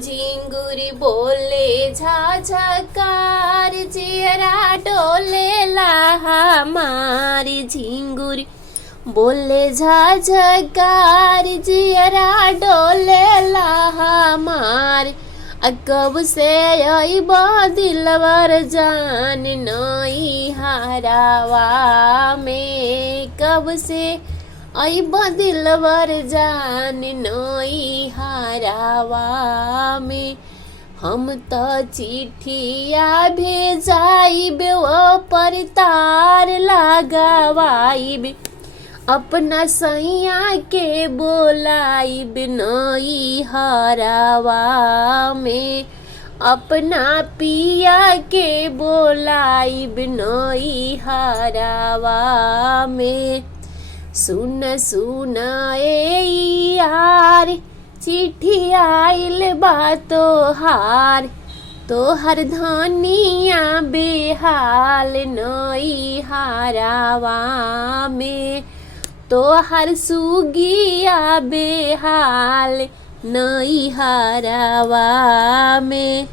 झिंगुरी बोले झाझकार जियरा डोलेला हमारी झिंगुरी बोले झाझकार जियरा डोलेला हमार कब से अइब दिलवर जान नई हरावा में कब से अइब दिलवर जान नई हरावा में हम तो चिट्ठिया भेजाइब वो पर तार लगावाइब अपना सैया के बोलाइब नई हरावा में अपना पिया के बोलाइब नई हरावा में सुन सुन ए यार चिट्ठी आइल बा तोहर धनिया बेहाल नई हरावा में तोहर सुगिया बेहाल नई हरावा में।